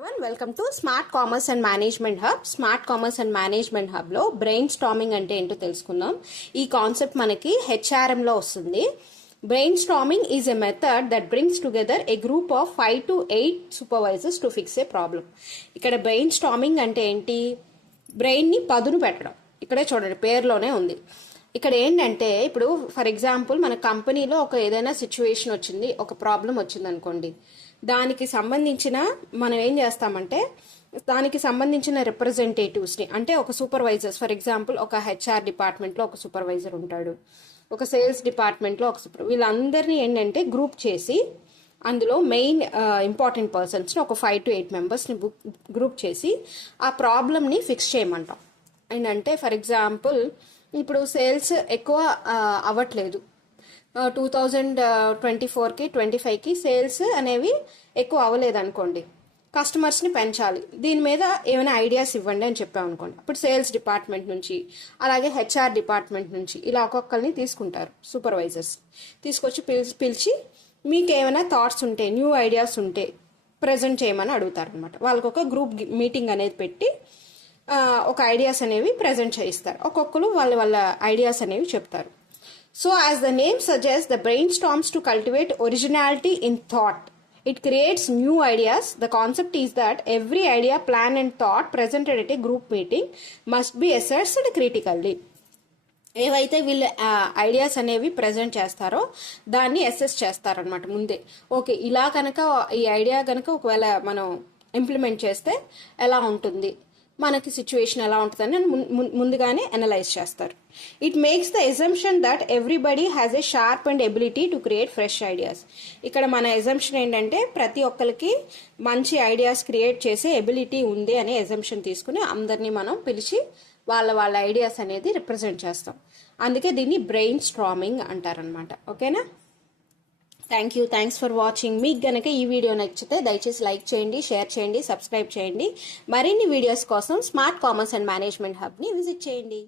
Welcome to smart commerce and management hub. Smart commerce and management హబ్లో brainstorming అంటే ఏంటో తెలుసుకుందాం. ఈ కాన్సెప్ట్ మనకి హెచ్ఆర్ఎంలో వస్తుంది. Brainstorming is a method that brings together a group of 5 to 8 supervisors to fix a problem. ఇక్కడ brainstorming అంటే ఏంటి? బ్రెయిన్ని పదును పెట్టడం. ఇక్కడే చూడండి, పేరులోనే ఉంది. ఇక్కడ ఏంటంటే, ఇప్పుడు ఫర్ ఎగ్జాంపుల్ మన కంపెనీలో ఏదైనా సిచ్యువేషన్ వచ్చింది, ఒక ప్రాబ్లం వచ్చింది అనుకోండి. దానికి సంబంధించిన మనం ఏం చేస్తామంటే, దానికి సంబంధించిన రిప్రజెంటేటివ్స్ని, అంటే ఒక సూపర్వైజర్స్, ఫర్ ఎగ్జాంపుల్ ఒక హెచ్ఆర్ డిపార్ట్మెంట్లో ఒక సూపర్వైజర్ ఉంటాడు, ఒక సేల్స్ డిపార్ట్మెంట్లో ఒక వీళ్ళందరినీ ఏంటంటే గ్రూప్ చేసి, అందులో మెయిన్ ఇంపార్టెంట్ పర్సన్స్ని ఒక 5 to 8 మెంబర్స్ని గ్రూప్ చేసి ఆ ప్రాబ్లమ్ని ఫిక్స్ చేయమంటాం. ఏంటంటే ఫర్ ఎగ్జాంపుల్ ఇప్పుడు సేల్స్ ఎక్కువ అవ్వట్లేదు, 2024కి 25కి సేల్స్ అనేవి ఎక్కువ అవ్వలేదు అనుకోండి. కస్టమర్స్ని పెంచాలి, దీని మీద ఏమైనా ఐడియాస్ ఇవ్వండి అని చెప్పాం అనుకోండి. అప్పుడు సేల్స్ డిపార్ట్మెంట్ నుంచి, అలాగే హెచ్ఆర్ డిపార్ట్మెంట్ నుంచి ఇలా ఒక్కొక్కరిని తీసుకుంటారు. సూపర్వైజర్స్ తీసుకొచ్చి పిలిచి మీకు ఏమైనా థాట్స్ ఉంటే, న్యూ ఐడియాస్ ఉంటే ప్రజెంట్ చేయమని అడుగుతారు అనమాట. వాళ్ళకి ఒక గ్రూప్ మీటింగ్ అనేది పెట్టి ఒక ఐడియాస్ అనేవి ప్రజెంట్ చేయిస్తారు. ఒక్కొక్కరు వాళ్ళ ఐడియాస్ అనేవి చెప్తారు. So as the name suggest, the brain storms to cultivate originality in thought. It creates new ideas. The concept is that every idea, plan and thought presented at a group meeting must be assessed critically. ఏవైతే వీళ్ళు ideas అనేవి present చేస్తారో దాన్ని assess చేస్తారనమాట ముందే. Okay, ఇలా కనుక ఈ ఐడియా కనుక ఒకవేళ మనం ఇంప్లిమెంట్ చేస్తే ఎలా ఉంటుంది, మనకి సిచ్యువేషన్ ఎలా ఉంటుందని ముందుగానే అనలైజ్ చేస్తారు. It makes the assumption that everybody has a sharp and ability to create fresh ideas. ఇక్కడ మన ఎజంప్షన్ ఏంటంటే, ప్రతి ఒక్కరికి మంచి ఐడియాస్ క్రియేట్ చేసే ఎబిలిటీ ఉంది అనే ఎజంప్షన్ తీసుకుని అందరినీ మనం పిలిచి వాళ్ళ ఐడియాస్ అనేది రిప్రజెంట్ చేస్తాం. అందుకే దీన్ని బ్రెయిన్ స్టార్మింగ్ అంటారనమాట. ఓకేనా? Thanks for watching. మీకు గనక ఈ వీడియో నచ్చితే దయచేసి లైక్ చేయండి, షేర్ చేయండి, సబ్స్క్రైబ్ చేయండి. మరిన్ని వీడియోస్ కోసం స్మార్ట్ కామర్స్ అండ్ మేనేజ్మెంట్ హబ్ని విజిట్ చేయండి.